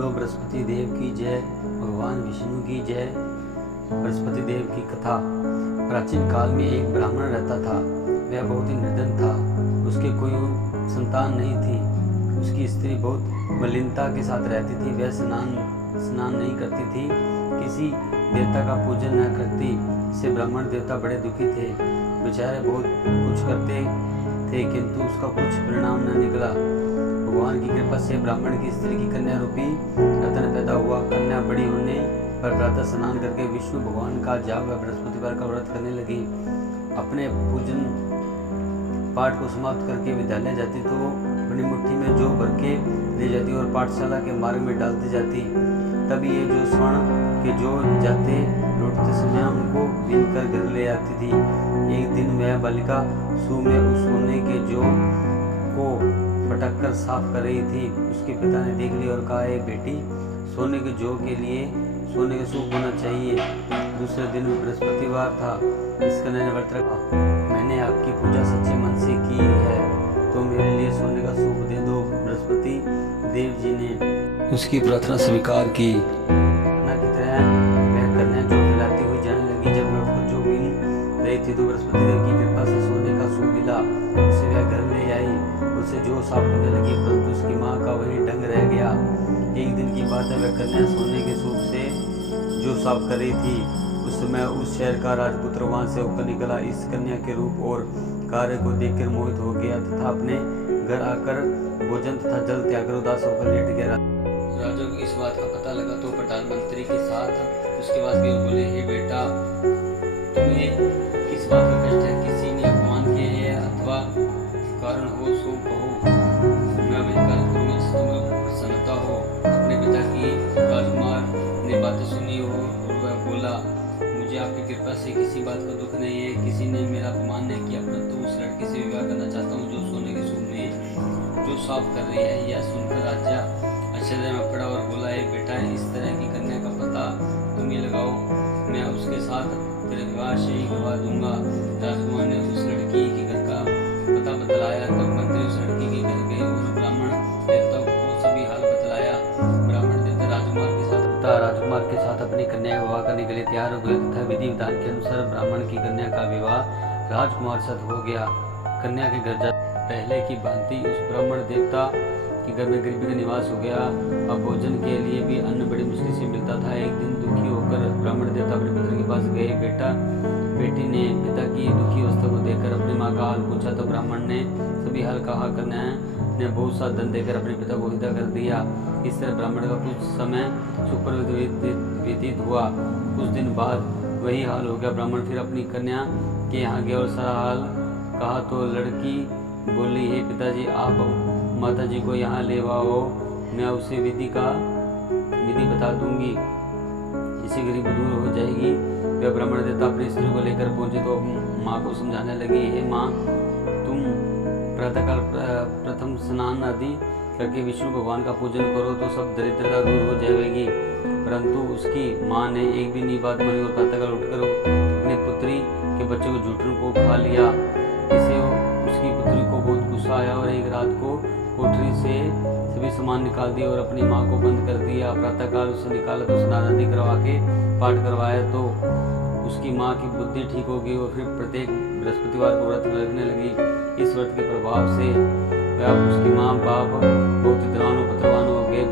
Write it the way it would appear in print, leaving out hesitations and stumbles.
बोलो बृहस्पति देव की जय। भगवान विष्णु की जय। बृहस्पति देव की कथा। प्राचीन काल में एक ब्राह्मण रहता था। वह बहुत ही निर्धन था। उसके कोई संतान नहीं थी। उसकी स्त्री बहुत मलिनता के साथ रहती थी। वह स्नान नहीं करती थी, किसी देवता का पूजन न करती। इससे ब्राह्मण देवता बड़े दुखी थे। बेचारे बहुत कुछ करते थे किंतु उसका कुछ परिणाम न निकला। भगवान की कृपा से ब्राह्मण की स्त्री की कन्या रूपी रतन पैदा हुआ। कन्या बड़ी होने पर प्रातः स्नान करके विष्णु भगवान का जाप व बृहस्पतिवार का व्रत करने लगी। अपने पूजन पाठ को समाप्त करके विद्यालय जाती तो अपनी मुट्ठी में जौ भर के ले जाती और पाठशाला के मार्ग में डालती जाती। तब ये जो स्वर्ण के जौ जाते लौटते समय उनको बीन कर घर ले आती थी। एक दिन वह बालिका सूप में उस सोने के जौ को पटक कर साफ कर रही थी। उसके पिता ने देख लिया और कहा, बेटी, सोने के जौ के लिए सोने का सूप होना चाहिए। दूसरे दिन बृहस्पतिवार था। इस कन्या ने व्रत रखा, मैंने आपकी पूजा सच्चे मन से की है तो मेरे लिए सोने का सूप दे दो। बृहस्पति देव जी ने उसकी प्रार्थना स्वीकार की। की तरह वह कन्या जौ खिलाती हुई जाने लगी। जब लौटकर जौ बीन रही थी तो बृहस्पति देव की कृपा से सोने का सूप मिला। उसे वह घर ले आई। उसे जौ साफ करने लगी परंतु उसकी माँ का वही ढंग रह गया। एक दिन की बात है, वह कन्या सोने के सूप से जो साफ कर रही थी उस समय उस शहर का राजपुत्र वहां से होकर निकला। इस कन्या के रूप और कार्य को देखकर मोहित हो गया तथा अपने घर आकर भोजन तथा जल त्याग कर उदास होकर लेट गया। राजा को इस बात का पता लगा तो प्रधानमंत्री के साथ उसके पास गए। बोले, हे बेटा, तुम्हें किस बात का कष्ट है? किसी ने अपमान किया है अथवा कारण हो सो कहो, मैं वही कार्य करूंगा जिससे तुम्हें प्रसन्नता हो। अपने पिता की राजकुमार ने बातें सुनी हो और वह बोला, मुझे आपकी कृपा से किसी बात का दुख नहीं है। किसी ने मेरा अपमान नहीं किया परंतु उस लड़की से विवाह करना चाहता हूँ जो सोने के सूप में जो साफ कर रही है। यह सुनकर राजा आश्चर्य में पड़ा और बोला, बेटा, इस तरह की कन्या का पता तुम ही लगाओ, मैं उसके साथ तेरे विवाह से ही करवा दूंगा। राजकुमार ने उस लड़की के घर का पता बतलाया। तब मंत्री उस लड़की के घर गए और ब्राह्मण देवता को सभी हाल बतलाया। ब्राह्मण देवता राजकुमार के साथ अपनी कन्या का विवाह करने के लिए तैयार हो गए तथा विधि विधान के अनुसार ब्राह्मण की कन्या का विवाह राजकुमार साथ हो गया। कन्या के घर जा पहले की भांति उस ब्राह्मण देवता के घर में गरीबी का निवास हो गया। अब भोजन के लिए भी अन्न बड़ी मुश्किल से मिलता था। एक दिन दुखी होकर ब्राह्मण देवता अपने पुत्र के पास गए। बेटी ने पिता की दुखी अवस्था को देखकर अपनी माँ का हाल पूछा तो ब्राह्मण ने सभी हाल कहा। कन्या ने बहुत सा धन देकर अपने पिता को विदा कर दिया। इस तरह ब्राह्मण का कुछ समय सुपर व्यतीत हुआ। कुछ दिन बाद वही हाल हो गया। ब्राह्मण फिर अपनी कन्या के यहाँ गया और सारा हाल कहा तो लड़की बोली, हे पिताजी, आप माता जी को यहाँ ले आओ, मैं उसे विधि बता दूंगी, इससे गरीब दूर हो जाएगी। वह ब्राह्मण देवता अपनी स्त्री को लेकर पहुंचे तो माँ को समझाने लगी, हे माँ, तुम प्रातःकाल प्रथम स्नान आदि करके विष्णु भगवान का पूजन करो तो सब दरिद्रता दूर हो जाएगी। परंतु उसकी माँ ने एक भी नहीं बात मानी और प्रातःकाल उठकर अपनी पुत्री के बच्चे को झूठन को खा लिया। इससे उसकी पुत्री को बहुत गुस्सा आया और एक रात को कोठरी से सभी सामान निकाल दिया और अपनी माँ को बंद कर दिया। प्रातःकाल उसे निकाला तो स्नान आदि करवा के पाठ करवाया तो उसकी माँ की बुद्धि ठीक हो गई और फिर प्रत्येक बृहस्पतिवार को व्रत रखने लगी। इस व्रत के प्रभाव से वह उसकी माँ बाप बहुत धनवान हो गए।